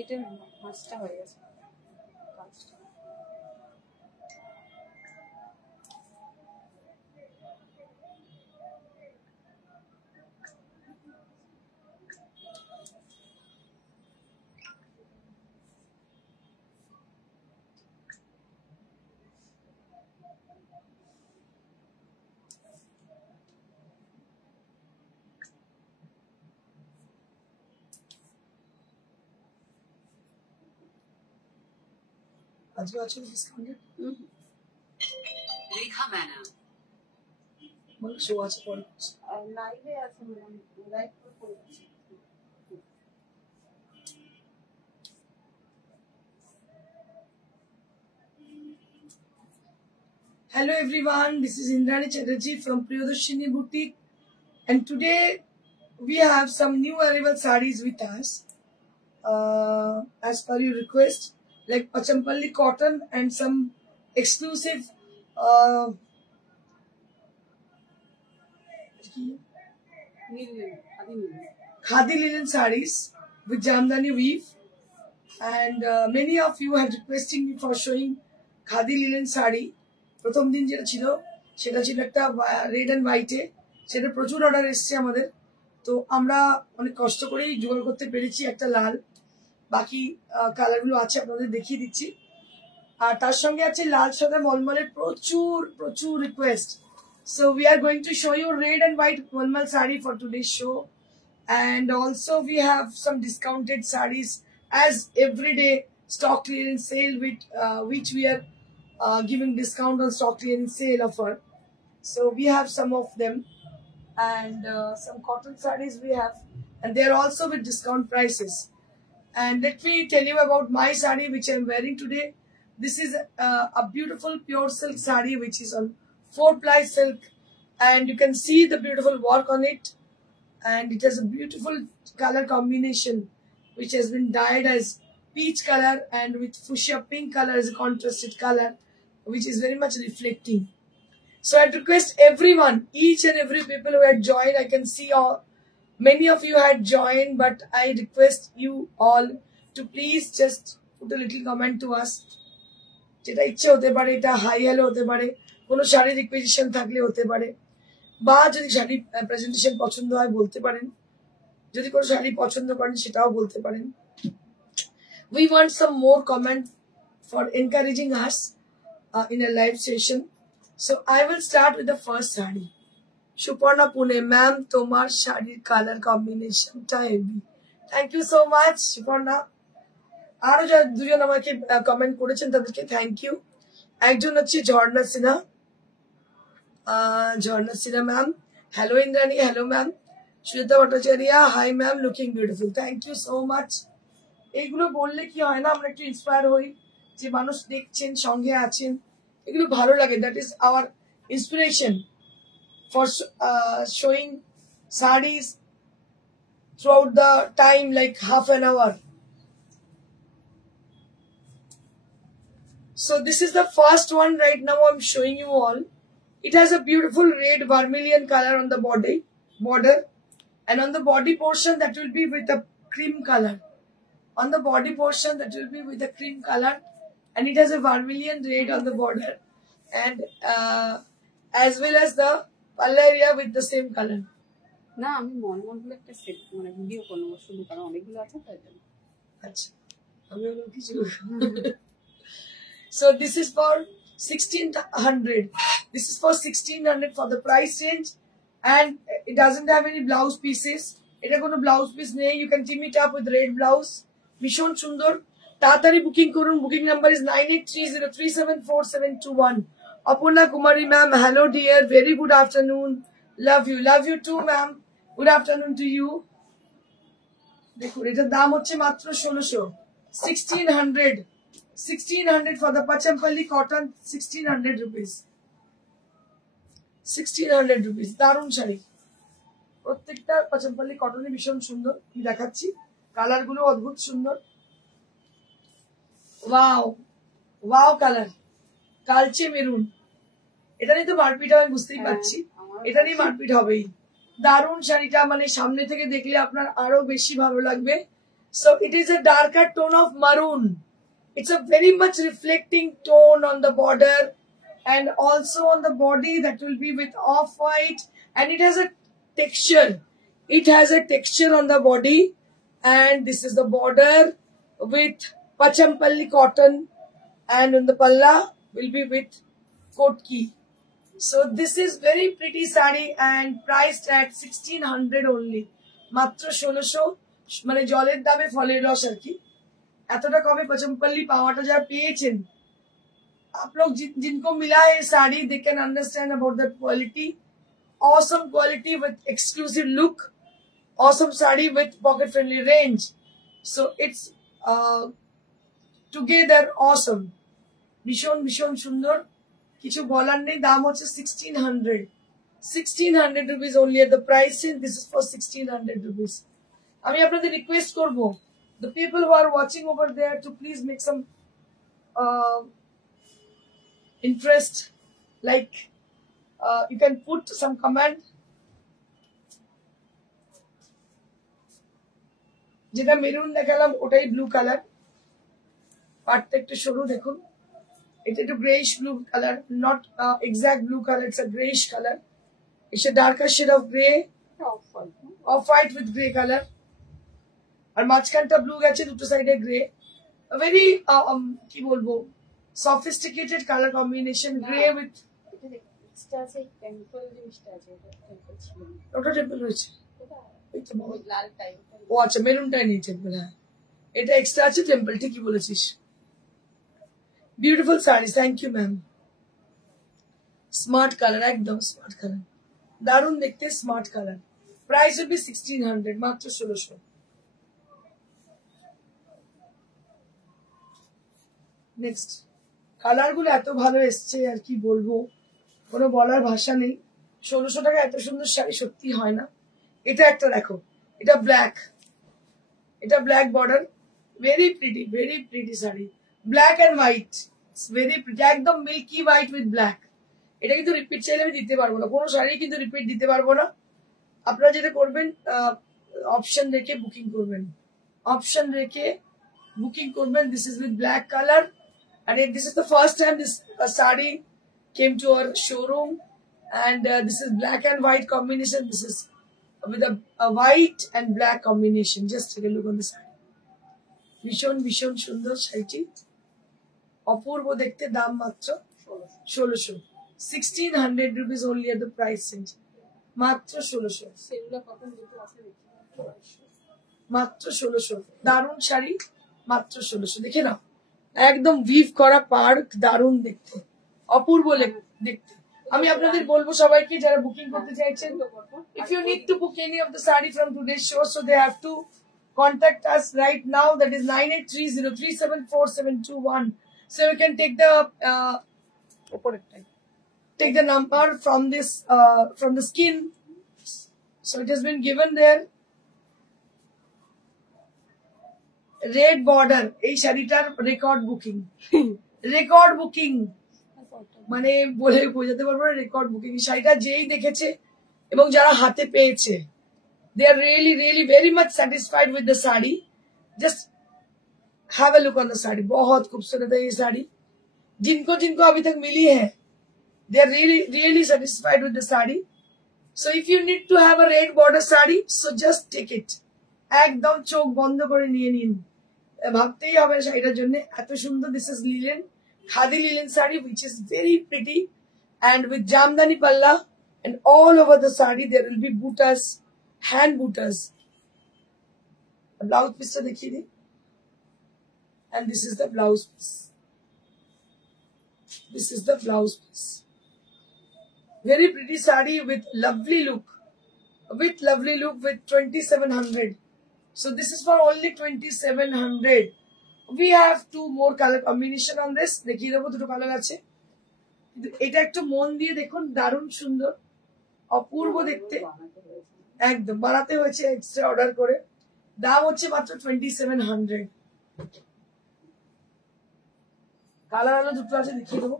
এটা মাছটা হয়ে গেছে কাজটা। আজকে আছে ডিসকাউন্টেড রেখা ম্যানা মানে শো আছে পরে লাইভে আছে ম্যাডাম, লাইভ করছি। Hello everyone, this is Indrani Chatterjee from Priyadarshini Boutique, and today we have some new arrival sarees with us as per your request, like Pachampalli cotton and some exclusive khadi linen sarees with Jamdani weave, and many of you have requesting me for showing khadi linen saree. প্রথম দিন যেটা ছিল সেটা ছিল একটা red and হোয়াইটে, সেটা প্রচুর order এসছে আমাদের, তো আমরা অনেক কষ্ট করেই জোগাড় করতে পেরেছি একটা লাল, বাকি কালারগুলো আছে আপনাদের দেখিয়ে দিচ্ছি। আর তার সঙ্গে আছে লাল সাদা মলমলের প্রচুর প্রচুর request, so we are going to show you red and white mulmul sari for today show, and also we have some discounted sarees as everyday stock clearance sale with which we are giving discount on stock clearance sale offer. So we have some of them, and some cotton sarees we have, and they are also with discount prices. And let me tell you about my saree which I am wearing today. This is a beautiful pure silk saree which is on 4-ply silk, and you can see the beautiful work on it, and it has a beautiful color combination which has been dyed as peach color and with fuchsia pink color as a contrasted color, which is very much reflecting. So I request everyone, each and every people who had joined, I can see all, many of you had joined, but I request you all to please just put a little comment to us. যেটা ইচ্ছে হতে পারে, এটা hi hello হতে পারে, কোনো sari requisition থাকলে হতে পারে, বা যদি শাড়ি প্রেজেন্টেশন পছন্দ হয় বলতে পারেন, যদি কোনো শাড়ি পছন্দ করেন সেটাও বলতে পারেন। We want some more comment for encouraging us in a live session. So I will start with the first sari. Suparna Pune, ma'am, tomar shadi color combination ta heavy. Thank you so much, Suparna. আরো যারা দুজন আমাকে comment করেছেন তাদেরকে thank you. একজন হচ্ছে Jharna Sinha ma'am, hello Indrani, hello ma'am. Sujata Bhattacharya, hi ma'am, looking beautiful, thank you so much. এইগুলো বললে কি হয় না, আমরা একটু ইন্সপায়ার হই যে মানুষ দেখছেন, সঙ্গে আছেন, এগুলো ভালো লাগে। That is our inspiration for showing sarees throughout the time, like half an hour. So this is the first one right now I'm showing you all. It has a beautiful red vermilion color on the border, and on the body portion that will be with a cream color. On the body portion that will be with a cream color, and it has a vermilion red on the border, and as well as the palla area with the same color. না আমি মলমলগুলো একটা set মানে video করব শুধু, কারণ অনেকগুলো আছে তাই জন্য। আচ্ছা আমি ওগুলো কিছু So this is for 1600. This is for 1600 for the price range, and it doesn't have any blouse pieces. এটা কোনো ব্লাউজ পিস নেই, you can team it up with red blouse. ভীষণ সুন্দর, তাড়াতাড়ি বুকিং করুন। Booking number is 9830374721. Aparna Kumari ma'am, hello dear, very good afternoon, love you too ma'am, good afternoon to you. দেখুন এটার দাম হচ্ছে মাত্র 1600, 1600 for the Pachampalli cotton, 1600 rupees, 1600 rupees. দারুণ শাড়ি, প্রত্যেকটা পাচাম্পাল্লি কটনে ভীষণ সুন্দর। আমি দেখাচ্ছি, কালার গুলো অদ্ভুত সুন্দর। ওয়াও ওয়াও কালার, কালচে মেরুন, এটা নিয়ে তো মারপিট হবে বুঝতেই পারছি, এটা নিয়ে মারপিট হবেই। দারুণ শাড়িটা, মানে সামনে থেকে দেখলে আপনার আরো বেশি ভালো লাগবে। So it is a darker tone of maroon. It's a very much reflecting tone on the border and also on the body, that will be with off-white, and it has a texture. It has a texture on the body, and this is the border with Pachampalli cotton, and on the palla will be with kotki. So this is very pretty sari and priced at 1600 only. মাত্র 1600, মানে জলের দামে ফলের রস আর কি। এতটা কমে পচমপল্লি পাওয়াটা যা পেয়েছেন, आप लोग जिनको मिला है sari, they can understand about the quality. Awesome quality with exclusive look. Awesome sari with pocket friendly range. So it's together awesome. ভীষণ ভীষণ সুন্দর, কিছু বলার নেই। দাম হচ্ছে 1600 rupees only at the price change. This is for 1600 rupees. আমি আপনাদের রিকোয়েস্ট করব, the people who are watching over there, to please make some interest, like you can put some comment. যেটা মেরুন দেখালাম ওটাই ব্লু কালার, পাটটা একটু সরু দেখুন। এটা একটু greyish blue colour, not exact blue colour, it's a greyish colour. It's a darker shade of grey, off white with grey colour, আর মাঝখানটা ব্লু গেছে, দুটো সাইডে গ্রে। ভেরি কি বলবো, sophisticated color combination, grey with ওটা টেম্পল রয়েছে, ও আচ্ছা মেরুনটাই নেই টেম্পল। হ্যাঁ এটা এক্সট্রা আছে, টেম্পল ঠিকই বলেছিস। Beautiful sari, thank you ma'am. Smart colour, একদম স্মার্ট কালার, দারুণ দেখতে, smart colour. Price will be 1600, মাত্র 1600। নেক্সট কালার গুলো এত ভালো এসছে আর কি বলবো, কোনো বলার ভাষা নেই। 1600 টাকা এত সুন্দর শাড়ি সত্যি হয় না। এটা একটা দেখো, এটা ব্ল্যাক, এটা black border, very pretty sari, black and white, very pretty, একদম মিল্কি হোয়াইট উইথ ব্ল্যাক। এটা কিন্তু রিপিট চাইলে আমি দিতে পারবো না, কোনো শাড়ি কিন্তু রিপিট দিতে পারবো না। আপনারা যেটা করবেন, অপশন রেখে বুকিং করবেন, অপশন রেখে বুকিং করবেন। This is with black colour, and this is the first time this sari came to our showroom, and this is black and white combination. This is with a white and black combination. Just take a look on the sari. ভীষণ ভীষণ সুন্দর শাড়িটি, অপূর্ব দেখতে। দাম মাত্র 1600, 1600 rupees only at the price range, মাত্র 1600, মাত্র 1600। দারুণ শাড়ি, মাত্র 1600। দেখে নাও, একদম ভিভ করা পার্ক, দারুণ দেখতে, অপূর্ব দেখতে। আমি আপনাদের বলবো সবাইকে যারা বুকিং করতে চাইছেন, if you need to book any of the saree from today's show, so they have to contact us right now, that is 9830374721. So you can take the number from this from the skin, so it has been given there. Red border, এই শাড়িটার record booking, record booking মানে বলে বোঝাতে পারবো না, record booking. শাড়িটা যেই দেখেছে এবং যারা হাতে পেয়েছে, they are really very much satisfied with the sari. Just have a look on the sari, बहुत खूबसूरत है ये साड़ी। जिनको जिनको अभी तक मिली है, they are really satisfied with the sari. So if you need to have a red border sari, so just take it. একদম চোখ বন্ধ করে নিয়ে নিন, ভাবতেই হবে শাড়িটার জন্য, এত সুন্দর। This is linen, khadi linen sari, which is very pretty, and with Jamdani পাল্লা, and all over the saree there will be butas, hand butas. Blouse পিসটা দেখিয়ে দিই, and this is the blouse piece. This is the blouse piece. Very pretty saree with lovely look, with 2700. So this is for only 2700. We have two more color combination on this. দেখিয়ে দেবো, দুটো colour আছে। এটা একটু মন দিয়ে দেখুন, দারুণ সুন্দর, অপূর্ব দেখতে, একদম বানাতে হয়েছে এক্সট্রা অর্ডার করে। দাম হচ্ছে মাত্র 2700। কালার আলো দুটো আছে, দেখিয়ে দেবো।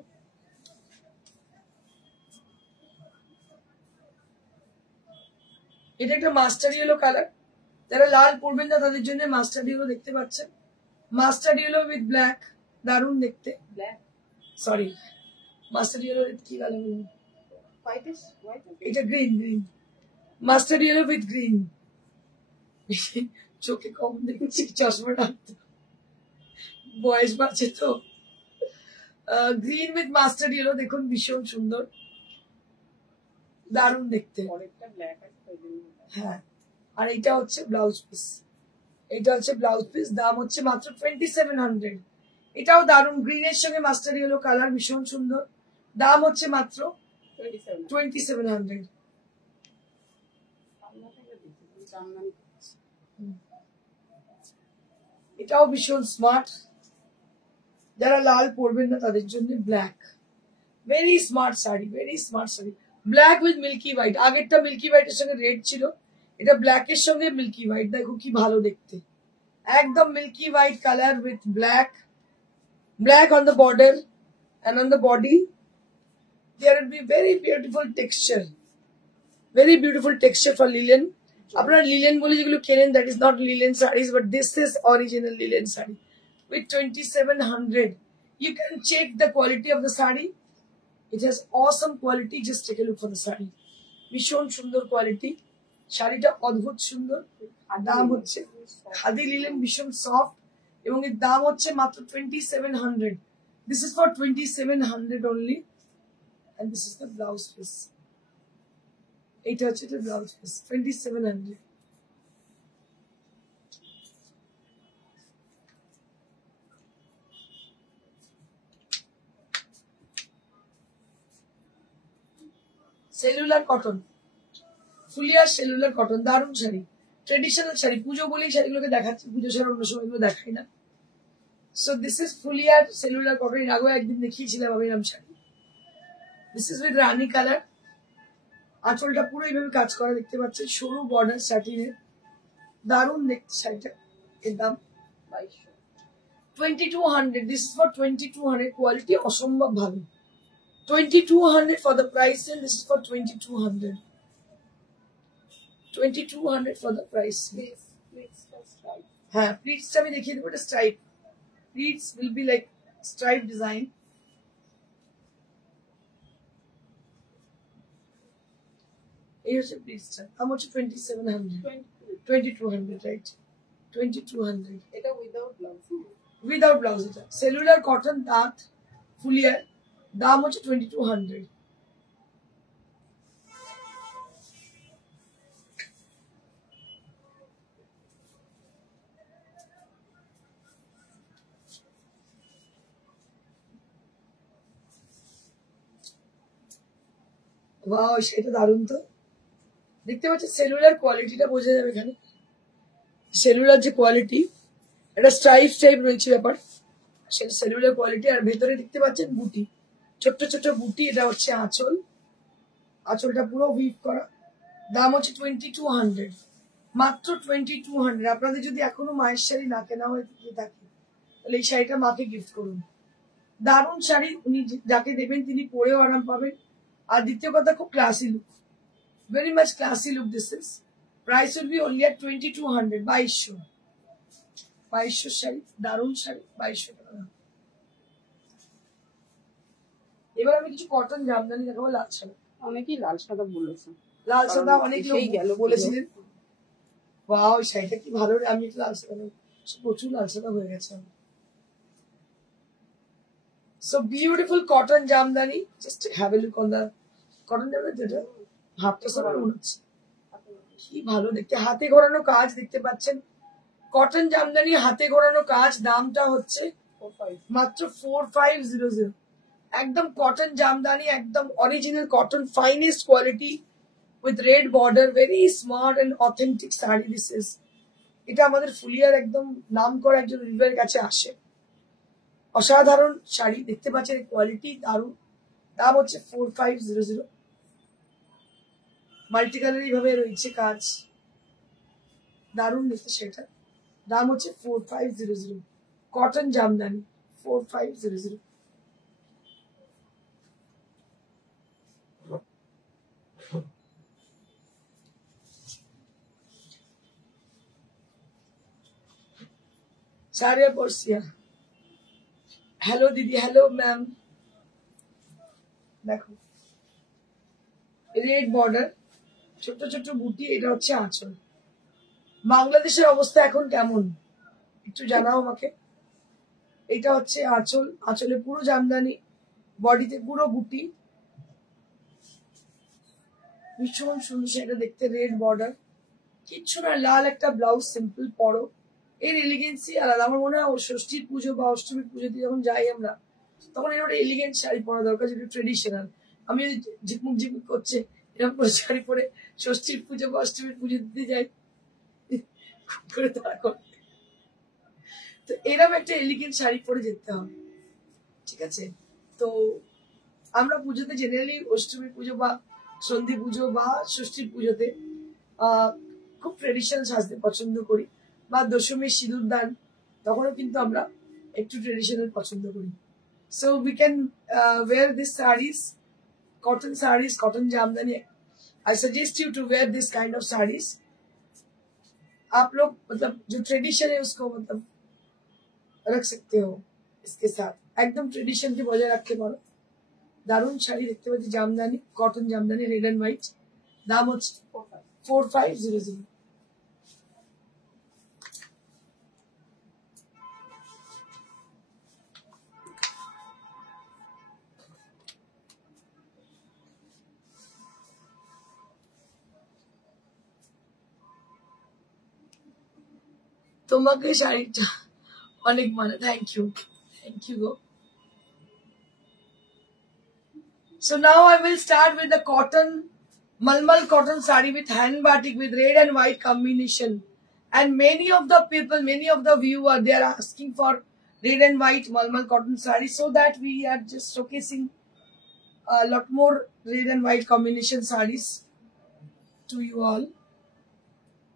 এটা একটা মাস্টার ইয়েলো কালার, যারা লাল পরবেন না তাদের জন্য মাস্টার্ড ইয়েলো দেখতে পাচ্ছেন, মাস্টার্ড ইয়েলো উইথ ব্ল্যাক, দারুণ দেখতে। ব্ল্যাক সরি, মাস্টার্ড ইয়েলো কি কালার, হোয়াইট ইজ হোয়াইট, এটা green, green mustard yellow with green. চোখে কম দেখছি, চশমাটা বয়স বাড়ছে তো। গ্রিন উইথ মাস্টার্ড ইয়েলো দেখুন, ভীষণ সুন্দর, দারুণ দেখতে। পরেরটা ব্ল্যাক আছে তাই জন্য। হ্যাঁ, আর এটা হচ্ছে ব্লাউজ পিস, এটা হচ্ছে ব্লাউজ পিস, দাম হচ্ছে মাত্র 2700। এটাও দারুণ, গ্রিনের সঙ্গে মাস্টার্ড ইয়েলো কালার, ভীষণ সুন্দর, দাম হচ্ছে মাত্র 2700। এটাও ভীষণ স্মার্ট, যারা লাল পরবেন না তাদের জন্য black, very smart sari, very smart sari. Black with milky white, আগেরটা মিল্কি হোয়াইটের সঙ্গে রেড ছিল, এটা ব্ল্যাকের সঙ্গে মিল্কি হোয়াইট, দেখো কি ভালো দেখতে, একদম milky white colour with black, black on the border and on the body there will be very beautiful texture, very beautiful texture for linen. আপনারা লিলেন বলে যেগুলো কেনেন, that is not linen sarees, but this is original linen saree with 2700. You can check the quality of the saree, it has awesome quality, just take a look for the saree, ভীষণ সুন্দর quality, শাড়িটা অদ্ভুত সুন্দর। আর দাম হচ্ছে khadi linen, ভীষণ soft, এবং এর দাম হচ্ছে মাত্র 2700। This is for 2700 only, and this is the blouse piece. এইটা হচ্ছে the blouse piece, 2700। Cellular cotton, ফুলিয়ার সেলুলার কটন, দারুণ শাড়ি, ট্রেডিশনাল শাড়ি, পুজো বলেই শাড়িগুলোকে দেখাচ্ছি, পুজো ছাড়া অন্য সময় এগুলো দেখাই না। সো দিস ইজ ফুলিয়ার সেলুলার কটন, এর আগেও একদিন দেখিয়েছিলাম আমি এরকম sari. This is with rani colour, আঁচলটা পুরো এইভাবে কাজ করা দেখতে পাচ্ছেন, সরু বর্ডার স্যাটিনের, দারুণ দেখতে শাড়িটা। এর দাম 2200, দিস ইজ ফর 2200, কোয়ালিটি অসম্ভব ভালো, 2200 for the price, and this is for 2200, 2200 for the price. হ্যাঁ, প্লিটসটা আমি দেখিয়ে দেবো, এটা stripe, pleats will be like stripe design. এই হচ্ছে প্লিটসটা, দাম হচ্ছে 2700, 2200, রাইট, 2200। এটা উইদাউট ব্লাউজ, উইদাউট ব্লাউজ, এটা সেলুলার কটন তাঁত ফুলিয়ার, দাম হচ্ছে 2200। ওয়াও, সেটা দারুণ তো, দেখতে পাচ্ছেন সেলুলার কোয়ালিটিটা বোঝা যাবে এখানে, সেলুলার যে কোয়ালিটি, এটা স্ট্রাইপ টাইপ রয়েছে ব্যাপার, সেটা সেলুলার কোয়ালিটি। আর ভেতরে দেখতে পাচ্ছেন বুটি, ছোট্ট ছোট্ট বুটি, এটা হচ্ছে আঁচল, আঁচলটা পুরো উইভ করা, দাম হচ্ছে 2200, মাত্র 2200। আপনাদের যদি এখনো মায়ের শাড়ি না কেনা হয়ে থাকে তাহলে এই শাড়িটা মাকে গিফট করুন, দারুণ শাড়ি, উনি যাকে দেবেন তিনি পরেও আরাম পাবেন। আর দ্বিতীয় কথা, খুব classy look, very much classy look this is. Price will be only at 2200, 2200 sari, দারুণ শাড়ি, 2200 টাকা। এবার আমি কিছু কটন জামদানি দেখাবো, লাল সাদা, অনেকেই লাল সাদা বলেছে, লাল সাদা অনেক লোক গেল বলেছিলেন। ওয়াও, শাড়িটা কি ভালো, আমি একটু লাল সাদা, প্রচুর লাল সাদা হয়ে গেছে। So beautiful cotton Jamdani, just have a look on the cotton Jamdani, যেটা হাতটা সবার মনে হচ্ছে কি ভালো দেখতে, হাতে ঘোরানো কাজ দেখতে পাচ্ছেন, কটন জামদানি হাতে ঘোরানো কাজ, দামটা হচ্ছে মাত্র 4500। একদম কটন জামদানি, একদম original cotton, finest quality with red border, very smart and authentic sari this is. এটা আমাদের ফুলিয়ার একদম নাম করা একজন রিভারের কাছে আসে, অসাধারণ শাড়ি দেখতে পাচ্ছেন, কোয়ালিটি দারুণ, দাম হচ্ছে 4500। মাল্টি কালার এইভাবে রয়েছে কাজ, দারুণ দেখতে সেটা, দাম হচ্ছে 4500, কটন জামদানি 4500। सारे पर्सिया हेलो दीदी हेलो मैम देखो রেড বর্ডার ছোট ছোট বুটি এটা হচ্ছে আঁচল বাংলাদেশের অবস্থা এখন কেমন একটু জানাও আমাকে এটা হচ্ছে আঁচল আঁচলে পুরো জামদানি বডিতে পুরো বুটি ভীষণ সুন্দর সেটা দেখতে রেড বর্ডার কিচ্ছু না লাল একটা ব্লাউজ সিম্পল পরো এর এলিগেন্সি আলাদা আমার মনে হয় ষষ্ঠীর পুজো বা অষ্টমীর পুজোতে যখন যাই আমরা তখন এর একটা এলিগেন্ট শাড়ি পরা দরকার যেটা ট্রেডিশনাল আমি ঝিকমুক ঝিকমুক করছে এরকম করে শাড়ি পরে ষষ্ঠীর পুজো বা অষ্টমীর পুজো দিতে যাই করে তারা তো এরকম একটা এলিগেন্ট শাড়ি পরে যেতে হবে ঠিক আছে তো আমরা পুজোতে জেনারেলি অষ্টমী পুজো বা সন্ধি পুজো বা ষষ্ঠীর পুজোতে খুব ট্রেডিশনাল সাজতে পছন্দ করি বা দশমীর সিঁদুর দান তখনও কিন্তু আমরা একটু ট্রেডিশনাল পছন্দ করি so we can wear this sarees cotton Jamdani I suggest you to wear this kind of sarees आप लोग मतलब जो ट्रेडिशन है उसको मतलब रख सकते हो इसके साथ एकदम ट्रेडिशन के बजाय रखते पारो दारुण শাড়ি দেখতে পাচ্ছি Jamdani cotton Jamdani red and white দাম হচ্ছে 4500 তোমাকে শাড়িটা অনেক মানে থ্যাংক ইউ গো So now I will start with the cotton, malmal cotton sari with hand batik with red and white combination. And many of the people, many of the viewers, they are asking for red and white malmal cotton sari, so that we are just showcasing a lot more red and white combination saris to you all.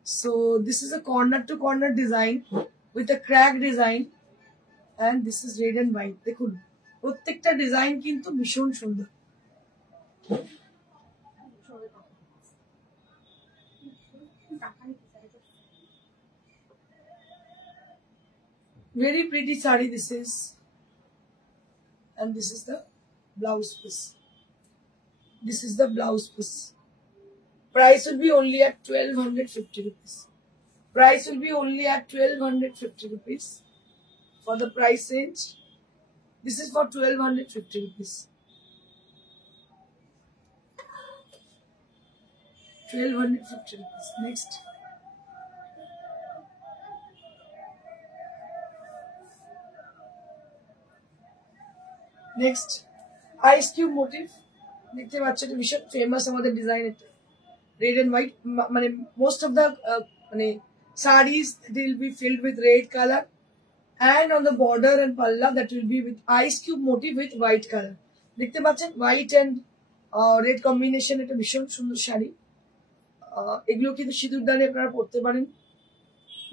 So this is a corner to corner design with a crack design, and this is red and white. দেখুন প্রত্যেকটা design কিন্তু ভীষণ সুন্দর very pretty sari this is, and this is the blouse piece. This is the blouse piece. Price will be only at 1250 rupees. Price will be only at 1250 rupees for the price range. This is for 1250 rupees. 1250 rupees. Next. Next. Ice cube motif. দেখতে পাচ্ছেন এটা ভীষণ famous আমাদের design এটা red and white মানে most of the মানে sarees they will be filled with red color and on the border and palla that will be with ice cube motif with white color দেখতে পাচ্ছেন white and red combination এটা ভীষণ সুন্দর শাড়ি এগুলো কিন্তু সিঁদুর দানে আপনারা পরতে পারেন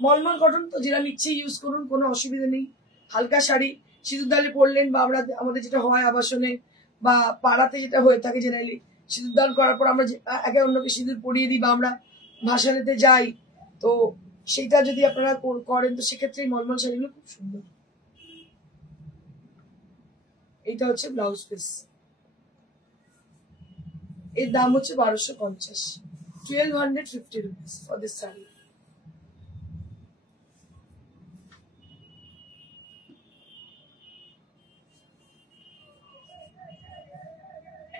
মলমল কটন তো যেটা নিচ্ছে ইউজ করুন কোনো অসুবিধা নেই হালকা শাড়ি সিঁদুর দানে পরলেন বা আমরা আমাদের যেটা হয় আবাসনে বা পাড়াতে যেটা হয়ে থাকে জেনারেলি সিঁদুর দান করার পর আমরা একে অন্যকে সিঁদুর পরিয়ে দিই বা আমরা ভাসানেতে যাই তো সেটা যদি আপনারা করেন তো সেক্ষেত্রে মলমল শাড়িগুলো খুব সুন্দর এটা হচ্ছে ব্লাউজ পিস এর দাম হচ্ছে 1250 1250 rupees for this saree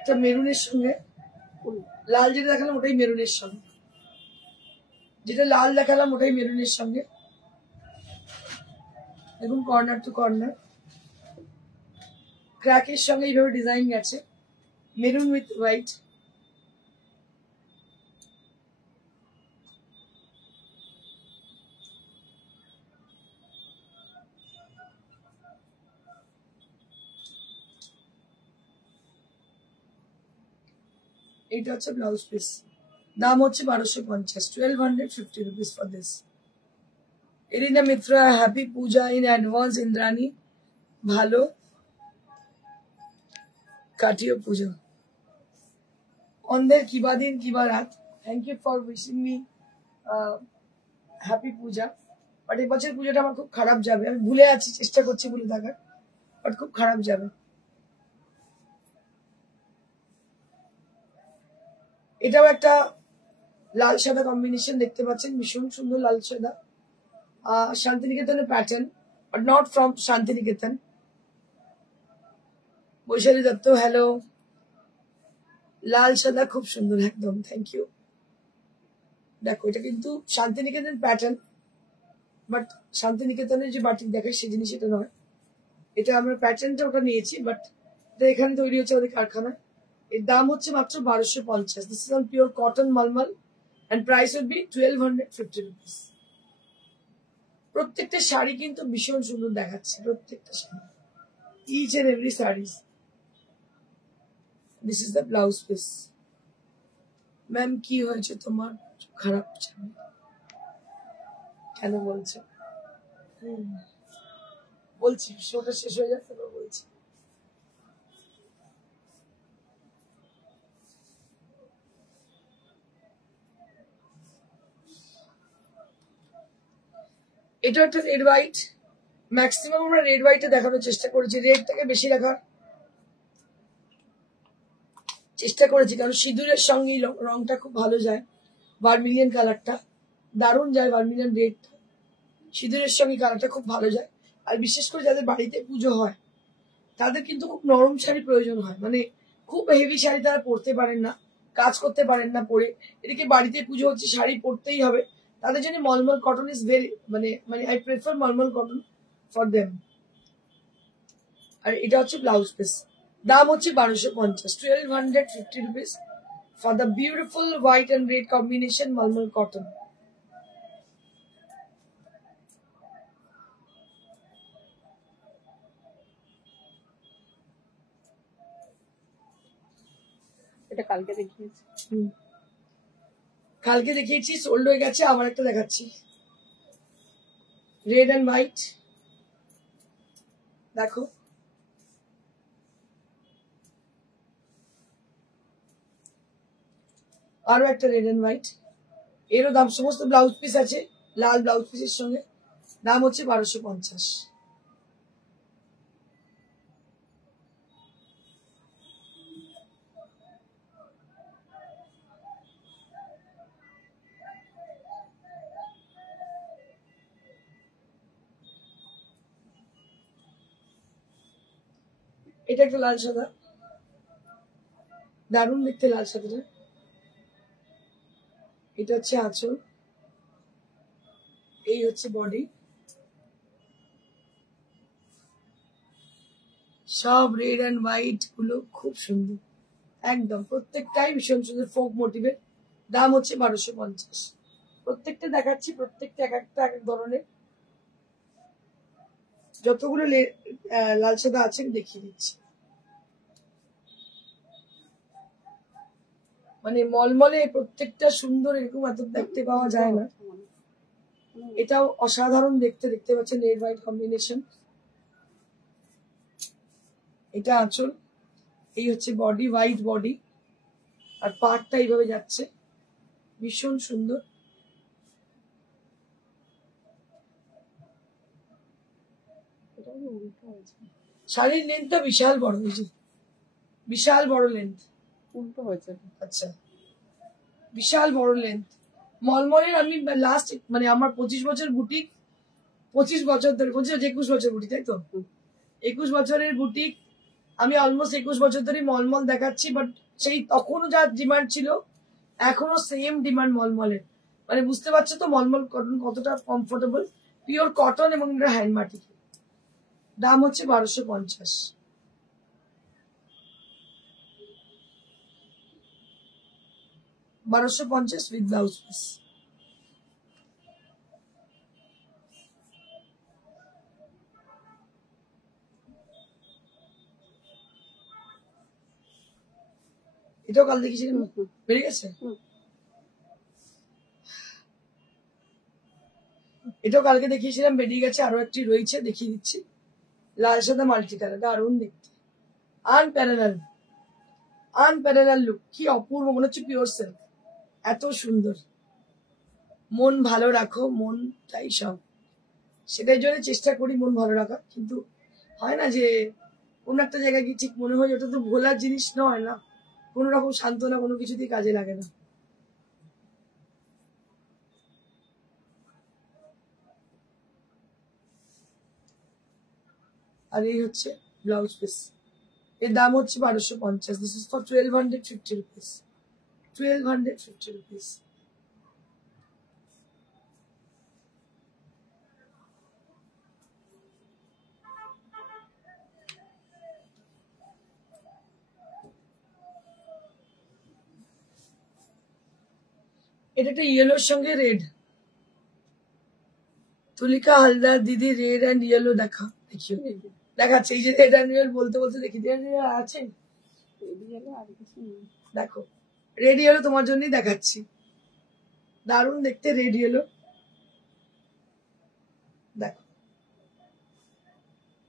একটা মেরুনের সঙ্গে লাল যেটা দেখালাম ওটাই মেরুনের সঙ্গে যেটা লাল দেখালাম ওটাই মেরুনের সঙ্গে দেখুন কর্নার টু কর্নার ক্র্যাকের সঙ্গে এইভাবে ডিজাইন গেছে মেরুন উইথ হোয়াইট এটা হচ্ছে ব্লাউজ পিস দাম হচ্ছে 1250 1250 rupees for this Irina Mitra happy puja in advance Indrani bhalo katiyo puja onদের কিবা দিন কিবা রাত thank you for wishing me happy puja but এবছর পুজোটা আমার খুব খারাপ যাবে, আমি ভুলে আছি, চেষ্টা করছি ভুলে থাকার, বাট খুব খারাপ যাবে। এটাও একটা লাল সাদা কম্বিনেশন দেখতে পাচ্ছেন, ভীষণ সুন্দর লাল সাদা, শান্তিনিকেতনের pattern, but not from Shantiniketan. Baishali Dutta hello, লাল সাদা খুব সুন্দর একদম, থ্যাংক ইউ। দেখো এটা কিন্তু শান্তিনিকেতন প্যাটার্ন, বাট শান্তিনিকেতনের যে বাটিক দেখায় সেই জিনিস এটা নয়, এটা আমরা প্যাটার্নটা ওটা নিয়েছি, বাট এটা এখানে তৈরি হচ্ছে আমাদের কারখানায়। এর দাম হচ্ছে মাত্র 1250। This is on pure cotton malmal and price will be 1250 rupees. প্রত্যেকটা শাড়ি কিন্তু ভীষণ সুন্দর দেখাচ্ছে, প্রত্যেকটা sari, each and every saris. This is the blouse piece. Ma'am কি হয়েছে তোমার, খারাপ ছবি কেন বলছো? বলছি শোটা শেষ হয়ে যাচ্ছে তো বলছি। এটা একটা রেড হোয়াইট, ম্যাক্সিমাম আমরা রেড হোয়াইটে দেখানোর চেষ্টা করেছি, রেডটাকে বেশি রাখার চেষ্টা করেছি, কারণ সিঁদুরের সঙ্গে রংটা খুব ভালো যায়। ভার্মিলিয়ন কালারটা দারুণ যায়, ভার্মিলিয়ন রেডটা সিঁদুরের সঙ্গে কালারটা খুব ভালো যায়। আর বিশেষ করে যাদের বাড়িতে পুজো হয় তাদের কিন্তু খুব নরম শাড়ি প্রয়োজন হয়, মানে খুব হেভি শাড়ি তারা পরতে পারেন না, কাজ করতে পারেন না পরে, এদিকে বাড়িতে পুজো হচ্ছে, শাড়ি পরতেই হবে, তাদের জন্য মলমল কটন ইজ ভেরি মানে I prefer mulmul cotton for them. আর এটা হচ্ছে ব্লাউজ পিস, দাম হচ্ছে 1250, 1250 rupees for the beautiful white and red combination mulmul cotton. এটা কালকে দেখিয়েছি, কালকে দেখিয়েছি, সোল্ড হয়ে গেছে, আবার একটা দেখাচ্ছি, রেড এন্ড হোয়াইট। দেখো আরো একটা রেড এন্ড হোয়াইট, এরও দাম, সমস্ত ব্লাউজ পিস আছে লাল ব্লাউজ পিসের সঙ্গে, দাম হচ্ছে 1250। এটা একটা লাল সাদা, দারুণ দেখতে লাল সাদাটা। এটা হচ্ছে আঁচল, এই হচ্ছে বডি, সব রেড এন্ড হোয়াইট গুলো খুব সুন্দর একদম, প্রত্যেকটাই ভীষণ সুন্দর ফোক মোটিভের। দাম হচ্ছে 1250। প্রত্যেকটা দেখাচ্ছি, প্রত্যেকটা এক একটা এক এক ধরনের, যতগুলো লাল সাদা আছে দেখিয়ে দিচ্ছি। মানে মলমলে প্রত্যেকটা সুন্দর, এরকম এত দেখতে পাওয়া যায় না, এটাও অসাধারণ দেখতে, দেখতে পাচ্ছেন রেড হোয়াইট কম্বিনেশন। এটা আঁচল, এই হচ্ছে বডি, হোয়াইট বডি, আর পাটটা এইভাবে যাচ্ছে, ভীষণ সুন্দর। শাড়ির লেন্থটা বিশাল বড় হয়েছে, বিশাল বড় লেন্থ, উল্টো হয়েছে। আচ্ছা বিশাল বড় লেন্থ। মলমলের আমি লাস্ট মানে আমার 25 বছর বুটিক, 25 বছর ধরে, 21 বছর বুটিক, তাই তো 21 বছরের বুটিক, আমি অলমোস্ট 21 বছর ধরে মলমল দেখাচ্ছি, বাট সেই তখনও যা ডিমান্ড ছিল এখনো সেম ডিমান্ড মলমলের। মানে বুঝতে পারছো তো মলমল কটন কতটা কমফোর্টেবল, পিওর কটন এবং এটা হ্যান্ড মার্টিক। দাম হচ্ছে 1250। With blouse piece. এটাও কাল দেখেছিলাম, বেরিয়ে গেছে, এটাও কালকে দেখিয়েছিলাম, বেরিয়ে গেছে, আরো একটি রয়েছে দেখিয়ে দিচ্ছি, লাল সাদা মাল্টি কালার, দারুণ দেখতে, আনপ্যারালাল লুক, কি অপূর্ব, মনে হচ্ছে পিওর সিল্ক, এত সুন্দর। মন ভালো রাখো, মনটাই সব, সেটার জন্য চেষ্টা করি মন ভালো রাখার, কিন্তু হয় না যে কোন একটা জায়গায় কি ঠিক মনে হয় ওটা তো ভোলার জিনিস নয় না, কোন রকম সান্ত্বনা কোনো কিছুতেই কাজে লাগে না। আর এই হচ্ছে ব্লাউজ পিস, এর দাম হচ্ছে 1250। This is for 1250 rupees, 1250 rupees. এটা একটা ইয়েলোর সঙ্গে রেড, তুলিকা হালদার দিদি রেড অ্যান্ড ইয়েলো দেখা দেখিও দেখাচ্ছে, এই যে রেড অ্যান্ড ইয়েলো বলতে বলতে দেখি আছে, দেখো রেড ইয়েলো তোমার জন্যই দেখাচ্ছি, দারুণ দেখতে রেড ইয়েলো। দেখো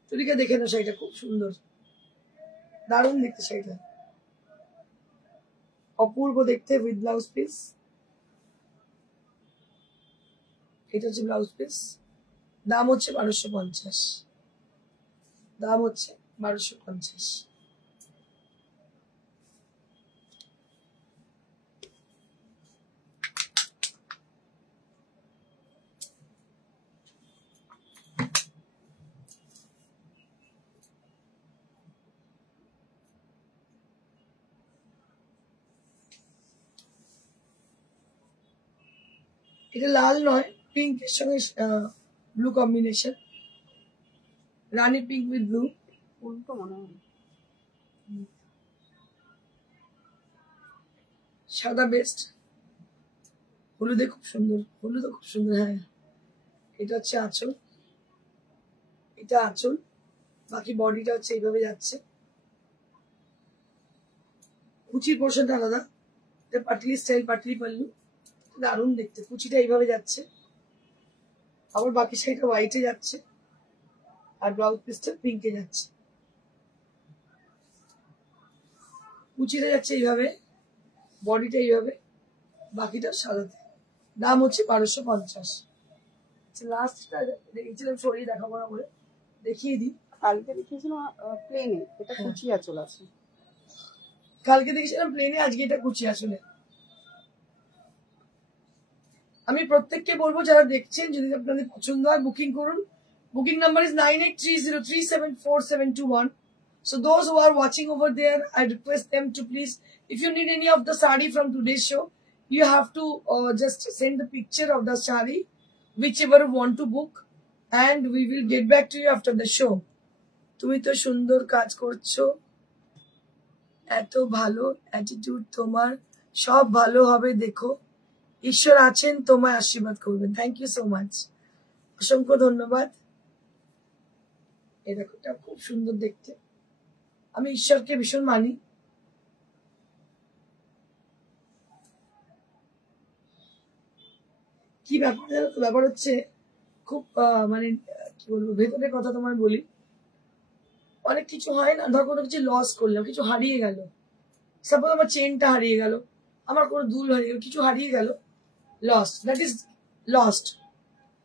তুলিকা দেখে নাও, শাড়িটা খুব সুন্দর, দারুণ দেখতে শাড়িটা, অপূর্ব দেখতে উইথ ব্লাউজ পিস। এটা হচ্ছে ব্লাউজ পিস, দাম হচ্ছে 1250, দাম হচ্ছে 1250। এটা লাল নয়, পিঙ্কের সঙ্গে blue combination, Rani pink with blue, উল্টো মনে হয়। সাদা বেস্ট, হলুদে খুব সুন্দর, হলুদও খুব সুন্দর। হ্যাঁ এটা হচ্ছে আঁচল, এটা আঁচল, বাকি বডিটা হচ্ছে এইভাবে যাচ্ছে, কুচির পোর্শনটা আলাদা, এটা পাটলি স্টাইল, পাটলি পাল্লু, দারুণ দেখতে, কুচিটা এইভাবে যাচ্ছে, আবার বাকি শাড়িটা হোয়াইটে যাচ্ছে, আর ব্লাউজ পিসটা পিঙ্কে যাচ্ছে, কুচিটা যাচ্ছে এইভাবে, বডিটা এইভাবে, বাকিটা সাদাতে। দাম হচ্ছে 1250। লাস্টটা দেখেছিলাম সরিয়ে দেখাবো না বলে দেখিয়ে দিই, কালকে দেখিয়েছিলাম প্লেনে, এটা কুচি আঁচল আছে। কালকে দেখেছিলাম প্লেনে, আজকে এটা কুচি আসলে। আমি প্রত্যেককে বলবো যারা দেখছেন যদি আপনাদের পছন্দ হয় বুকিং করুন। Booking number is 9830374721. So those who are watching over there, I request them to please, if you need any of the sari from today's show, you have to just send the picture of the sari, whichever you want to book, and we will get back to you after the show. তুমি তো সুন্দর কাজ করছো, এত ভালো attitude তোমার, সব ভালো হবে দেখো, ঈশ্বর আছেন তোমায় আশীর্বাদ করবেন। থ্যাংক ইউ সো মাচ, অসংখ্য ধন্যবাদ। এই দেখো এটা খুব সুন্দর দেখতে, আমি ঈশ্বরকে ভীষণ মানি। কি ব্যাপার জানো তো, ব্যাপার হচ্ছে খুব মানে কি বলবো, ভেতরের কথা তোমায় বলি, অনেক কিছু হয় না, ধর কোনো কিছু লস করলাম, কিছু হারিয়ে গেল, সাপোজ আমার চেনটা হারিয়ে গেল, আমার কোনো দুল হারিয়ে গেল, কিছু হারিয়ে গেল, লস্ট, দ্যাট ইজ লস্ট।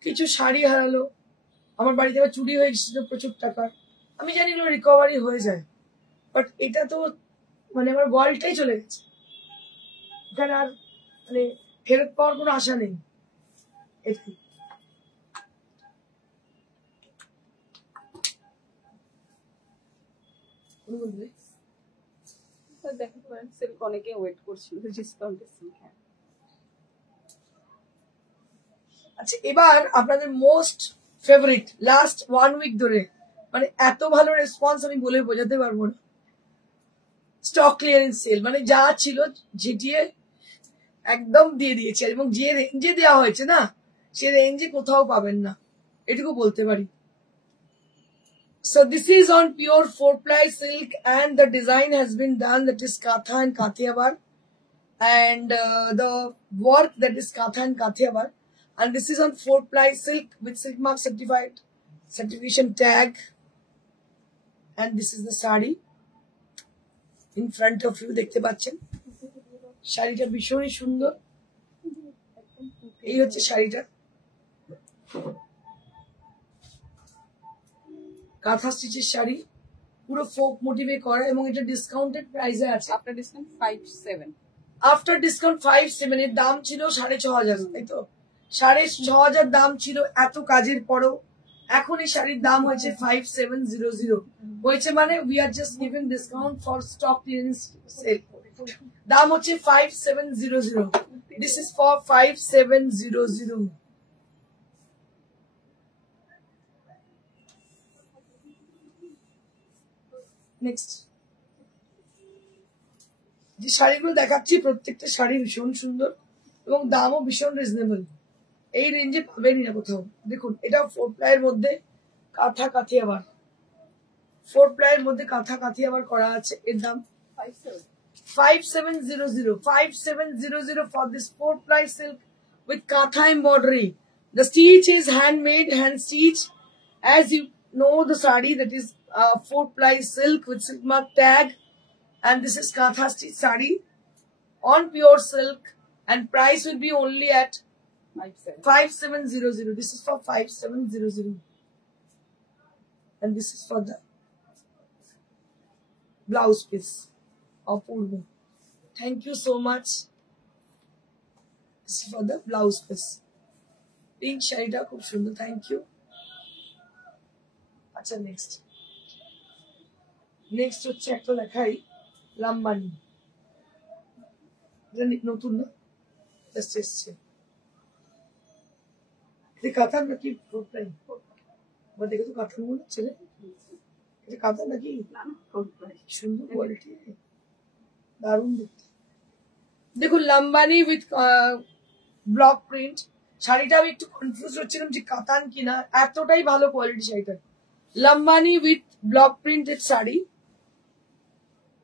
কিছু শাড়ি হারালো, আমার বাড়িতে আবার চুরি হয়ে গেছিল প্রচুর টাকার, আমি জানি এগুলো রিকভারি হয়ে যায়, বাট এটা তো মানে আমার ওয়ার্ল্ডটাই চলে গেছে, এখানে আর মানে ফেরত পাওয়ার কোনো আশা নেই। এটাই দেখাতে পারেন, সিল্ক অনেকে ওয়েট করছিল ডিসকাউন্টের সিল্ক। আচ্ছা এবার আপনাদের মোস্ট ফেভারিট, লাস্ট 1 উইক ধরে মানে এত ভালো রেসপন্স আমি বলে বোঝাতে পারবো না, স্টক ক্লিয়ারেন্স সেল, মানে যা ছিল ঝেটিয়ে একদম দিয়ে দিয়েছে, এবং যে রেঞ্জে দেওয়া হয়েছে না সে রেঞ্জে কোথাও পাবেন না, এটুকু বলতে পারি। So this is on pure 4-ply silk and the design has been done, that is Katha and Kathiawar, and the work that is Katha and Kathiawar, and this is on 4-ply silk with silk mark certified certification tag, and this is the sari in front of you, দেখতে পাচ্ছেন শাড়িটা ভীষণই সুন্দর, এই হচ্ছে শাড়িটা, কাঁথা স্টিচের শাড়ি, পুরো ফোক মোটিভে করা, এবং এটা ডিসকাউন্টেড প্রাইসে আছে। After discount 5,700। আফটার ডিসকাউন্ট 5,700 এর দাম ছিল 6,500, তাই তো? 6,500 দাম ছিল এত কাজের পরও। এখন এই শাড়ির দাম হয়েছে 5,700 হয়েছে, মানে we are just giving discount for stock clearance sale. দাম হচ্ছে 5,700। This is for 5,700। নেক্সট যে শাড়িগুলো দেখাচ্ছি প্রত্যেকটা শাড়ি ভীষণ সুন্দর এবং দামও ভীষণ রিজনেবল। এই রেঞ্জে পাবেনই না কোথাও। দেখুন, এটা 4 প্লাইয়ের মধ্যে কাঁথা কাথিয়াবার, 4 প্লাইয়ের মধ্যে কাঁথা কাথিয়াবার করা আছে। এর দাম 5,700। 5,700 for this 4 ply silk with katha embroidery. The stitch is handmade, hand stitch. As you know, the sari that is 4 ply silk with silk mark tag, and this is katha stitch sari on pure silk, and price will be only at 5,700. This is for 5,700, and this is for the blouse piece. Apurva, thank you so much. This is for the blouse piece. Pink শাড়িটা খুব সুন্দর, thank you. আচ্ছা, next হচ্ছে একটা দেখাই, লাম্বানি। এটা নতুন না, জাস্ট এসছে। এটা কাঁথা নাকি ফোরপ্লাই? বা দেখে তো কাঁথা মনে হচ্ছে রে। এটা কাঁথা নাকি? সুন্দর কোয়ালিটি, দারুণ দেখতে। দেখুন, লাম্বানি উইথ ব্লক প্রিন্ট। শাড়িটা আমি একটু কনফিউজ হচ্ছিলাম যে কাতান কিনা, এতটাই ভালো কোয়ালিটি শাড়িটা। Lambani with block printed sari,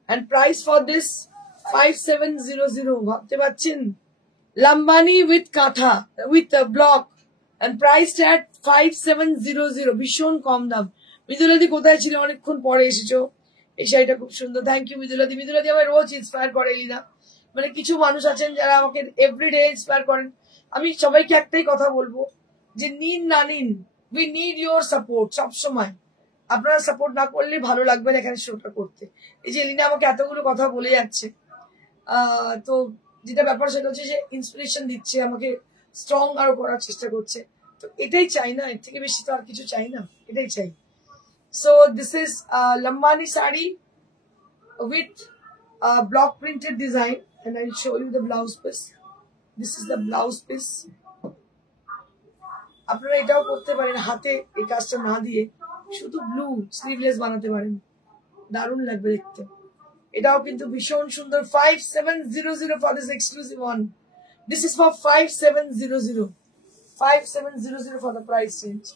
and price for this 5,700. ভাবতে পারছেন? লাম্বানি উইথ কাঁথা with block, and priced at 5,700, ভীষণ কম দাম। মৃদুলাদি কোথায় ছিল? অনেকক্ষণ পরে এসেছো। এই শাড়িটা খুব সুন্দর, থ্যাংক ইউ মৃদুলাদি। মৃদুলাদি আমার রোজ ইন্সপায়ার করে এলিনা। মানে কিছু মানুষ আছেন যারা আমাকে এভরিডে ইন্সপায়ার করেন। আমি সবাইকে একটাই কথা বলবো যে নিন না নিন, উই নিড ইউর সাপোর্ট। সবসময় আপনারা সাপোর্ট না করলে ভালো লাগবে না এখানে শোটা করতে। এই যে এলিনা আমাকে এতগুলো কথা বলে যাচ্ছে, তো যেটা ব্যাপার সেটা হচ্ছে যে ইন্সপিরেশন দিচ্ছে আমাকে, স্ট্রং আরো করার চেষ্টা করছে। তো এটাই চাই না, এর থেকে বেশি তো আর কিছু চাই না, এটাই চাই। So this is Lambani sari with block printed design, and I'll show you the blouse piece. This is the blouse piece. আপনারা এটাও করতে পারেন, হাতে এই কাজটা না দিয়ে শুধু ব্লু স্লিভলেস বানাতে পারেন, দারুণ লাগবে দেখতে। এটাও কিন্তু ভীষণ সুন্দর। 5,700 for this exclusive one. This is for 5,700. 5,700 for the price range.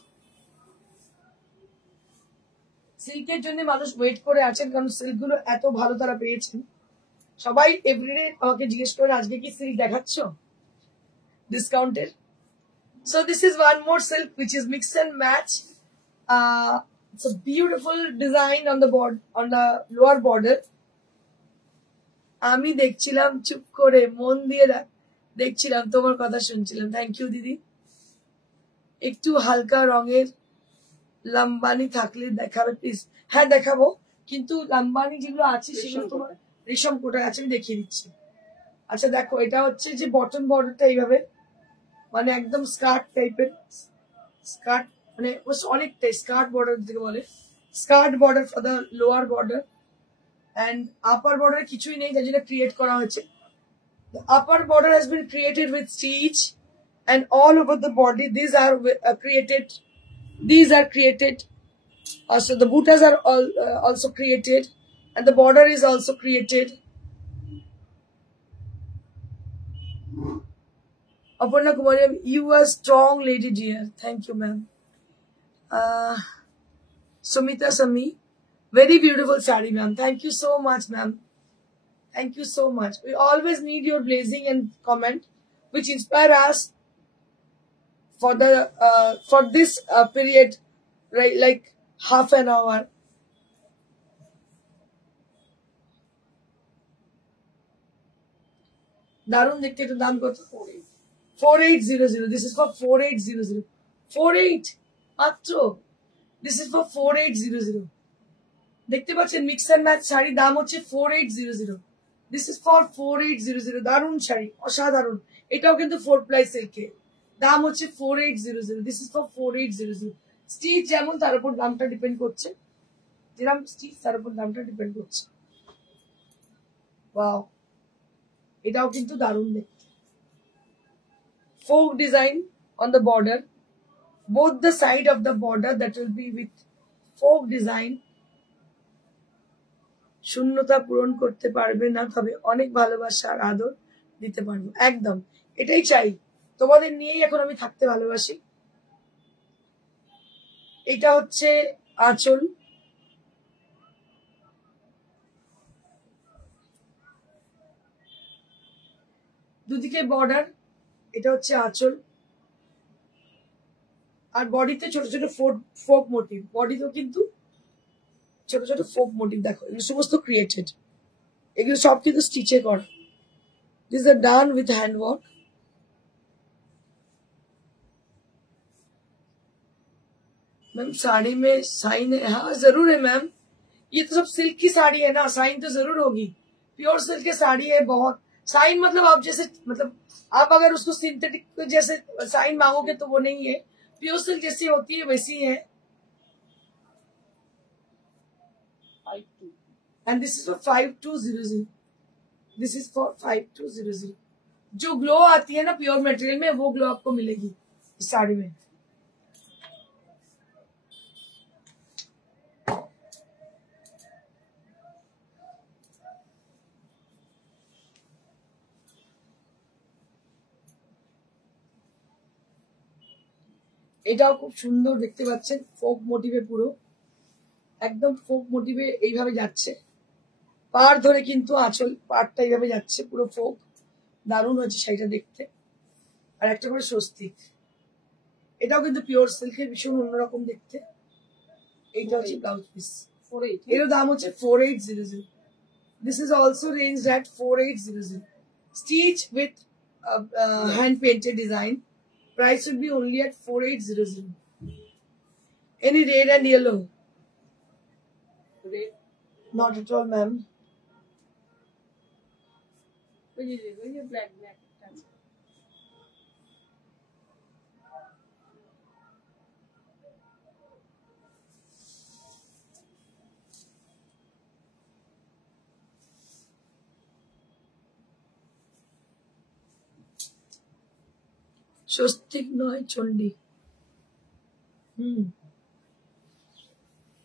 সিল্কের জন্য মানুষ ওয়েট করে আছেন, কারণ সিল্ক গুলো এত ভালো তারা পেয়েছেন। সবাই এভরিডে আমাকে জিজ্ঞেস করে আজকে কি সিল্ক দেখাচ্ছ ডিসকাউন্টের। So this is one more silk which is mix and match. It's a beautiful design on the board, on the lower border. আমি দেখছিলাম চুপ করে, মন দিয়ে দেখছিলাম, তোমার কথা শুনছিলাম। থ্যাংক ইউ দিদি। একটু হালকা রঙের লাম্বানি থাকলে দেখাবে প্লিজ। হ্যাঁ দেখাবো, কিন্তু লাম্বানি যেগুলো আছে সেগুলো তোমার রেশম কোটা আছে, আমি দেখিয়ে দিচ্ছি। আচ্ছা দেখো, এটা হচ্ছে যে বটম বর্ডারটা এইভাবে, মানে একদম স্কার্ট টাইপের, স্কার্ট মানে অনেকটাই স্কার্ট বর্ডার থেকে বলে, skirt border for the lower border, and upper border কিছুই নেই, যেটা ক্রিয়েট করা হয়েছে। The upper border has been created with stitch, and all over the body these are created. So the buttas are all also created, and the border is also created. Aparna Kumari, you are strong lady dear. Thank you, ma'am. Sumita Sami, very beautiful sari, ma'am. Thank you so much, ma'am. Thank you so much. We always need your blazing and comment, which inspire us for the for this period, right? Like half an hour. দারুণ দেখতে। একটু দাম কত? 4,800. This is for 4,800. 48 মাত্র। This is for 4800 দেখতে পাচ্ছেন mix and match sari দাম হচ্ছে 4800 দিস ইজ ফর 4800 দারুন শাড়ি অসাধারণ এটাও কিন্তু 4 প্লাই সিল্কে দাম হচ্ছে 4800 দিস ইজ ফর 4800 স্টিচ যেমন তার উপর দামটা ডিপেন্ড করছে যেরকম স্টিচ তার উপর দামটা ডিপেন্ড করছে ওয়াও এটাও কিন্তু দারুন দেখতে folk design on the border both the side of the border that will be with folk design শূন্যতা পূরণ করতে পারবে না তবে অনেক ভালোবাসা আর আদর দিতে পারবো একদম এটাই চাই তোমাদের নিয়েই এখন আমি থাকতে ভালোবাসি এটা হচ্ছে আঁচল দুদিকে বর্ডার এটা হচ্ছে আঁচল আর বডিতে ছোট ছোট ফোক মোটিভ বডিতেও কিন্তু ছোট ছোট ফোক মোটিভ দেখো এগুলো সমস্ত ক্রিয়েটেড এগুলো সব কিন্তু স্টিচে করা this are done with hand work ma'am sari में साइन है हाँ जरूर है मैम ये तो सब सिल्क की साड़ी है ना साइन तो जरूर होगी प्योर सिल्क की साड़ी है बहुत साइन मतलब आप जैसे मतलब आप अगर उसको सिंथेटिक जैसे साइन मांगोगे तो वो नहीं है प्योर सिल्क जैसी होती है वैसी है and this is for 5200 this is for 5200 जो ग्लो आती है ना प्योर मटेरियल में वो ग्लो आपको मिलेगी इस साड़ी में এটাও খুব সুন্দর দেখতে পাচ্ছেন ফোক মোটিভে পুরো একদম ফোক মোটিভে এইভাবে যাচ্ছে পার ধরে কিন্তু আঁচল পারটা এইভাবে যাচ্ছে পুরো ফোক দারুণ হয়েছে শাড়িটা দেখতে আর একটা করে স্বস্তিক এটাও কিন্তু পিওর সিল্কের ভীষণ অন্যরকম দেখতে এইটা হচ্ছে ব্লাউজ পিস এর দাম হচ্ছে 4800 this is also range at 4800 stitch with hand painted design price would be only at 4800 any red and yellow red not at all ma'am black Swastik নয় চন্ডী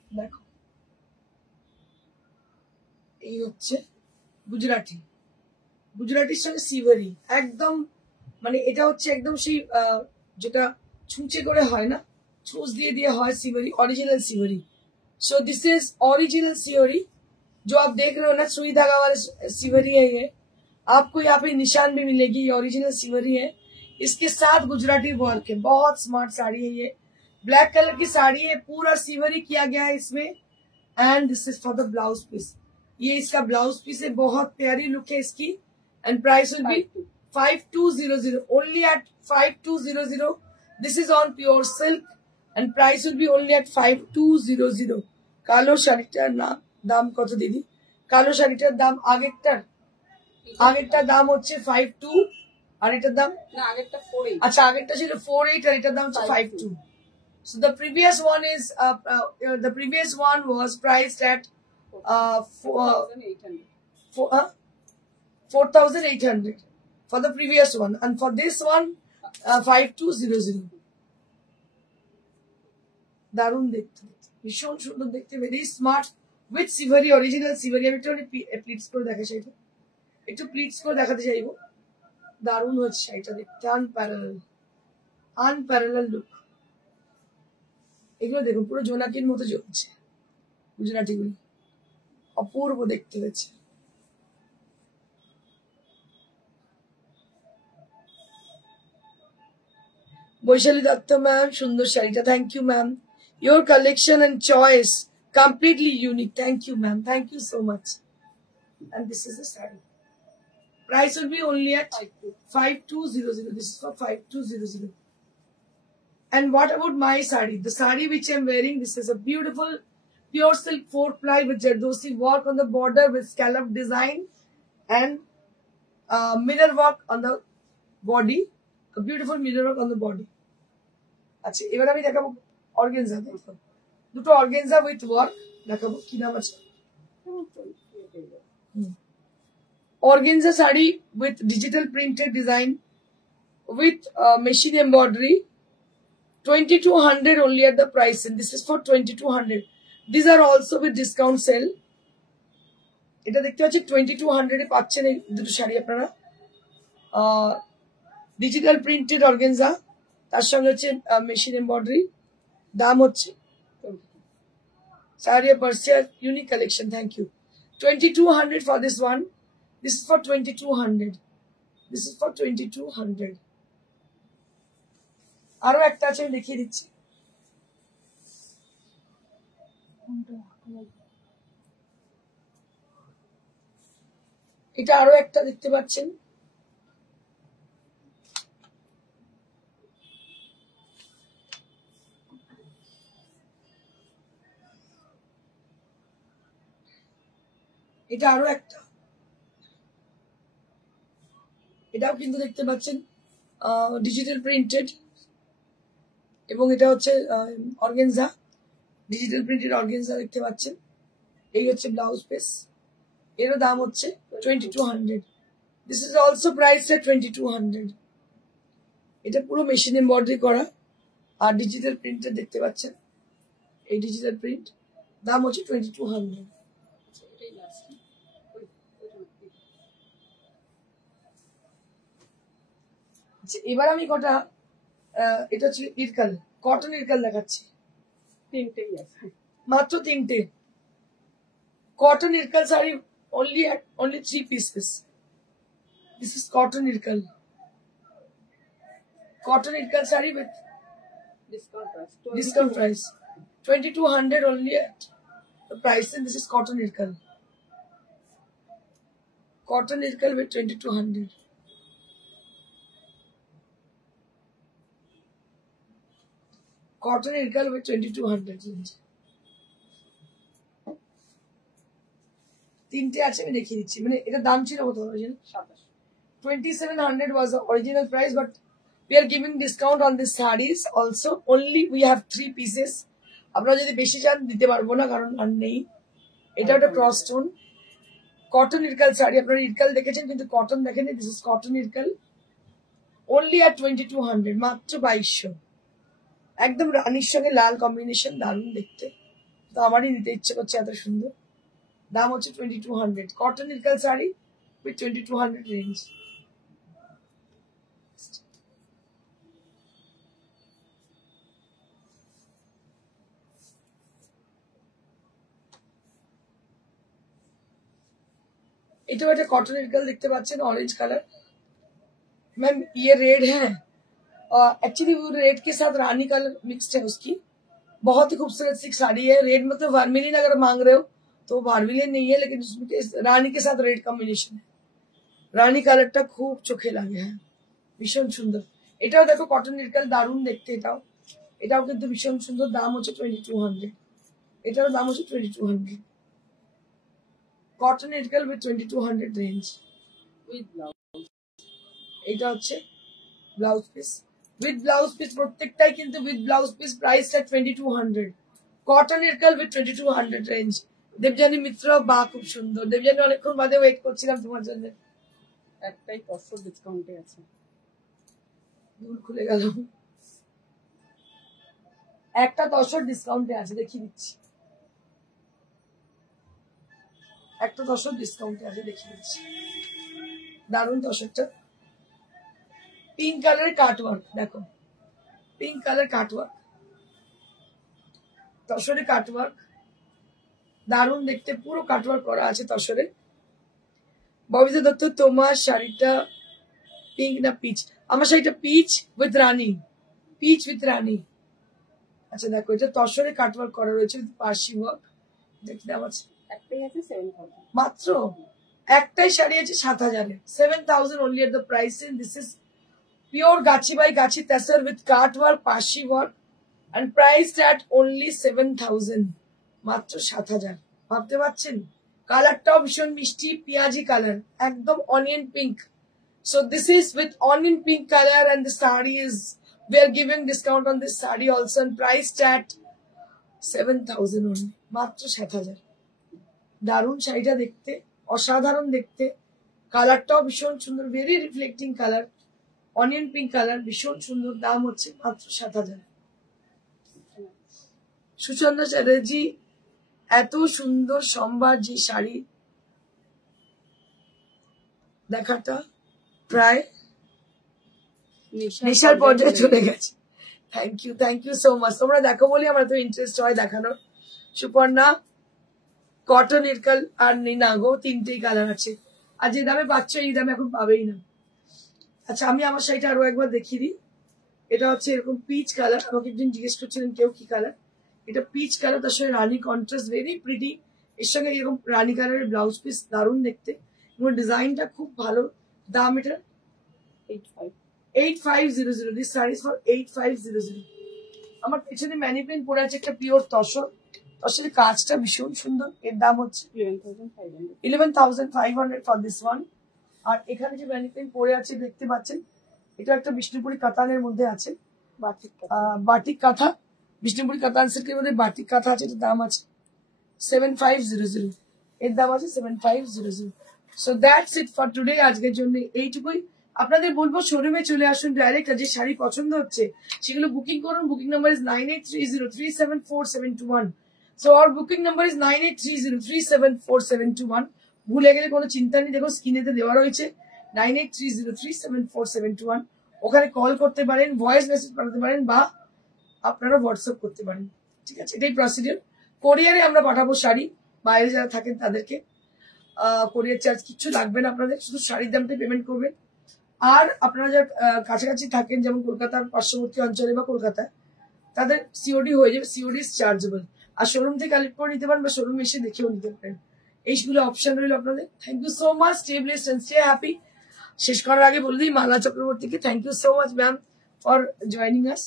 দেখো এই হচ্ছে গুজরাটি গুজরাটির সঙ্গে সিভারি একদম মানে এটা হচ্ছে একদম সেই যেটা ছুঁচে করে হয় না छूस दिए दिया है Sivri original Sivri so this is original Sivri जो आप देख रहे हो ना सुई धागा वाले सिवरी है ये आपको यहाँ पे निशान भी मिलेगी ये ओरिजिनल सिवरी है इसके साथ गुजराती वर्क है बहुत स्मार्ट साड़ी है ये ब्लैक कलर की साड़ी है पूरा सिवरी किया गया है इसमें and this is for the blouse piece ये इसका ब्लाउज पीस है बहुत प्यारी लुक है इसकी and price will be 5200 only at 5200 this is on pure silk and price will be only at 5200 কালো শাড়িটার দাম কত দিদি কালো শাড়িটার দাম আগেরটার দাম হচ্ছে 52 আর এটার দাম না আগেরটা 48 আচ্ছা আগেরটা ছিল 48 আর এটার দাম হচ্ছে 52 so the previous one is the previous one was priced at 4800 for the previous one and for this one 5200 দারুণ দেখতে ভীষণ সুন্দর দেখতে ভেরি স্মার্ট উইথ সিভারি অরিজিনাল সিভারি আমি একটু প্লিটস করে দেখা চাইবো একটু প্লিটস করে দেখাতে চাইবো দারুণ হচ্ছে শাড়িটা দেখতে আনপ্যারালাল লুক এগুলো দেখুন পুরো জোনাকির মতো জ্বলছে গুজরাটি গুলি অপূর্ব দেখতে হয়েছে বৈশালী দত্ত ম্যাম সুন্দর শাড়িটা thank you ma'am your collection and choice completely unique thank you ma'am thank you so much and this is the saree price will be only at 5200 this is for 5200 And what about my sari? The sari which I'm wearing, this is a beautiful pure silk 4-ply with Jardosi work on the border with scallop design and mirror work on the body. A beautiful mirror work on the body. আচ্ছা এবার আমি দেখাবো organza, দেখো দুটো organza with work দেখাবো। কি নাম আছে? Organza sari with digital printed design with machine embroidery. 2200 only at the price, and this is for 2200. These are also with discount sale. এটা দেখতে পাচ্ছি 2200 এ পাচ্ছেন এই দুটো শাড়ি আপনারা। ডিজিটাল প্রিন্টেড অর্গানজা, তার সঙ্গে হচ্ছে মেশিন এমব্রয়ডারি। দাম হচ্ছে Saria Persia unique collection. Thank you. 2200 for this one. This is for 2200. This is for 2200. আরো একটা আছে আমি দেখিয়ে দিচ্ছি। এটা আরো একটা দেখতে পাচ্ছেন। এটা আরো একটা, এটাও কিন্তু দেখতে পাচ্ছেন ডিজিটাল প্রিন্টেড, এবং এটা হচ্ছে অর্গানজা, ডিজিটাল প্রিন্টেড অর্গানজা দেখতে পাচ্ছেন। এই হচ্ছে ব্লাউজ পিস, এর দাম হচ্ছে 2200। দিস ইজ অলসো প্রাইসড এট 2200। এটা পুরো মেশিন এমব্রয়ডারি করা আর ডিজিটাল প্রিন্টেড দেখতে পাচ্ছেন। এই ডিজিটাল প্রিন্ট, দাম হচ্ছে 2200। এবার আমি কটা এটা হচ্ছে ইরকাল, কটন ইরকাল দেখাচ্ছি। তিনটেই আছে, মাত্র তিনটে cotton Irkal sari, only 3 pieces. This is cotton irkal sari with discount price 2200 only at the price, and this is cotton irkal with 2200. Cotton irkal with 2200 range. তিনটে আছে আমি দেখিয়ে দিচ্ছি। মানে এটা দাম ছিল কত? 2700 was the original price, but we are giving discount on these sarees also. Only we have 3 pieces. আপনারা যদি বেশি চান দিতে পারবো না, কারণ আর নেই। এটা একটা cross stone cotton Irkal sari. আপনারা ইরকাল দেখেছেন কিন্তু কটন দেখেন। This is cotton Irkal only at 2200, মাত্র 2200। একদম রানীর সঙ্গে লাল কম্বিনেশন, দারুণ দেখতে, তো আমারই নিতে ইচ্ছে করছে, এত সুন্দর। দাম হচ্ছে 2200, cotton Irkal sari with 2200 range. এটাও একটা कॉटन इरकल देखते पाচ্ছেন, ऑरेंज कलर। मैम ये रेड है, एक्चुअली वो रेड के साथ रानी कलर मिक्स्ड है उसकी। बहुत ही खूबसूरत सी साड़ी है। रेड मतलब वर्मिलियन अगर मांग रहे हो तो वर्मिलियन नहीं है, लेकिन उसमें रानी के साथ रेड कॉम्बिनेशन है। রানী কালারটা খুব চোখে লাগে, হ্যাঁ ভীষণ সুন্দর। এটাও দেখো কটন ইরকাল, দারুণ দেখতে। এটাও কিন্তু ভীষণ সুন্দর। দাম হচ্ছে 2200। এটার দাম হচ্ছে 2200। Cotton Irkal with 2200 range with blouse. এটা হচ্ছে blouse piece, with blouse piece. প্রত্যেকটাই কিন্তু with blouse piece, price at 2200। Cotton Irkal with 2200 range. Debjani Mitra, বা খুব সুন্দর। দেবজানী অনেকক্ষণ বাদে ওয়েট করছিলাম তোমার জন্য। একটাই 500 ডিসকাউন্টে আছে। দূর খুলে গেল। একটা 10 ডিসকাউন্টে আছে, দেখিয়ে দিচ্ছি। একটা 10 ডিসকাউন্টে আছে, দেখিয়ে দিচ্ছি। দারুণ 10টা। পিঙ্ক কালারের কাটওয়ার্ক দেখো, পিঙ্ক কালার কাটওয়ার্ক, 10 কাটওয়ার্ক, দারুণ দেখতে। পুরো কাটওয়ার্ক করা আছে 10। ববিতা দত্ত, তোমার শাড়িটা পিঙ্ক না পিচ? আমার শাড়িটা peach with rani, peach with rani. আচ্ছা দেখো, এটা 10 কাটওয়ার্ক করা রয়েছে, পার্সি ওয়ার্ক। এটা কি দাম আছে? একটাই আছে 7000 মাত্র। একটাই শাড়ি আছে 7000 এ। 7000 only at the price, and this is Pure Gachi by Gachi Tassar with cart work, pashi work, and priced at only 7,000. মাত্র 7,000. ভাবতে পারছেন? কালারটাও ভীষণ মিষ্টি পিয়াজি কালার, একদম onion pink. So this is with onion pink color, and the saree is, we are giving discount on this saree also, and priced at 7,000 only. মাত্র 7,000. দারুণ শাড়িটা দেখতে, অসাধারণ দেখতে, কালারটাও ভীষণ সুন্দর, very reflecting colour, onion pink colour, ভীষণ সুন্দর. দাম হচ্ছে মাত্র 7,000. সুচন্দ্রা চ্যাটার্জি, এত সুন্দর সম্ভার যে শাড়ি দেখাটা প্রায় নেশার পর্যায়ে চলে গেছে. Thank you so much. তোমরা দেখো বলে আমার তো ইন্টারেস্ট হয় দেখানোর. সুপর্ণা, কটন, ইরকাল আর নিনাগো, তিনটেই কালার আছে. আর যে দামে পাচ্ছ এই দামে এখন পাবেই না. আচ্ছা, আমি আমার শাড়িটা আরো একবার দেখিয়ে দিই. এটা হচ্ছে এরকম পিচ কালার. আমাকে একদিন জিজ্ঞেস করছিলেন কেউ কি কালার. এটা পিচ কালার, তার সঙ্গে রানী কন্ট্রাস্ট, ভেরি প্রিটি. এর সঙ্গে এরকম রানী কালারের ব্লাউজ পিস, দারুণ দেখতে এবং ডিজাইনটা খুব ভালো. দাম এটা 8500. This sari for 8500. আমার পেছনে ম্যানিপ্লেন পরে আছে একটা পিওর তসর. তসরের কাজটা ভীষণ সুন্দর. এর দাম হচ্ছে 11,500 ফর দিস ওয়ান. আর এখানে যে ম্যানিপ্লেন পরে আছে দেখতে পাচ্ছেন, এটা একটা বিষ্ণুপুরি কাতানের মধ্যে আছে, বাটিক কাঁথা. বিষ্ণুপুরি কাতান সিল্কের মধ্যে বাটিক কাঁথা আছে. এটার দাম আছে 7500. এর দাম আছে 7500. So that's it for today. আজকের জন্য এইটুকুই. আপনাদের বলবো শোরুমে চলে আসুন ডাইরেক্ট. যে শাড়ি পছন্দ হচ্ছে সেগুলো বুকিং করুন. Booking number is 9830374721. সো আর বুকিং নাম্বার ইজ 9830374721. ভুলে গেলে কোনো চিন্তা নেই, দেখো স্ক্রিনেতে দেওয়া রয়েছে 9830374721. ওখানে কল করতে পারেন, ভয়েস মেসেজ পাঠাতে পারেন, বা আপনারা হোয়াটসঅ্যাপ করতে পারেন. ঠিক আছে, এটাই প্রসিডিউর. কোরিয়ারে আমরা পাঠাবো শাড়ি. বাইরে যারা থাকেন তাদেরকে কোরিয়ার চার্জ কিছু লাগবে না আপনাদের, শুধু শাড়ির দামটা পেমেন্ট করবেন. আর আপনারা যারা কাছাকাছি থাকেন, যেমন কলকাতার পার্শ্ববর্তী অঞ্চলে বা কলকাতায়, তাদের সিওডি হয়ে যাবে. COD is chargeable. আর শোরুম থেকে কালেক্ট করে নিতে পারেন বা শোরুম এসে দেখেও নিতে পারেন. এইগুলো অপশন রইল আপনাদের. Thank you so much. Stay blessed and stay happy. শেষ করার আগে বলে দিই মালা চক্রবর্তীকে thank you so much ma'am for joining us.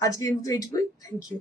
আজকে এইটুকুই. Thank you.